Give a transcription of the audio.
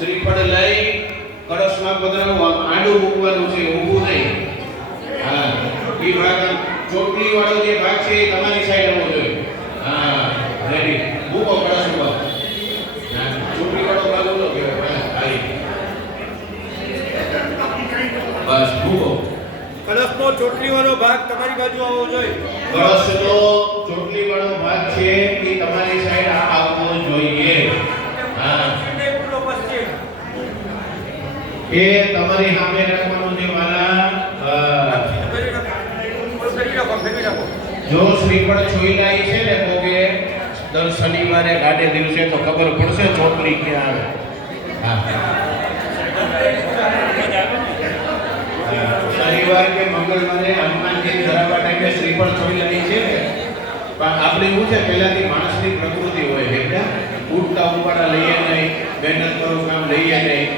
શ્રીફળ લઈ કળશમાં પધરાવવું, આડું મૂકવાનું છે, ઊભું નહીં. હા, એ ભાગ ચોટલી વાળો જે ભાગ છે એ તમારી સાઈડ આવવો જોઈએ. હા, રેડી. મૂકો કળશ ઉપર. ચોટલી વાળો ભાગ ઓલો કહેવાય. બસ મૂકો. કળશનો ચોટલી વાળો ભાગ તમારી બાજુ આવવો જોઈએ. કળશનો ચોટલી વાળો ભાગ છે એ તમારી સાઈડ આવવો જોઈએ. હા, એ તમારી સામે રાખવાનું છે વાલા. જો શ્રીફળ છોઈલાઈ છે ને તો કે દર શનિવારે ગાડે દિવસે તો ખબર પડશે ચોટલી ક્યાં આવે. હા, શનિવાર કે મંગળવારે હનુમાનજી ધરાવવા ટાઈમે શ્રીફળ છોઈલાઈ છે ને. પણ આપણે એવું છે પહેલાથી માણસની પ્રકૃતિ હોય એટલે ઉઠતા ઉપાડા લઈએ નહીં, મહેનત કરો કામ લઈએ નહીં.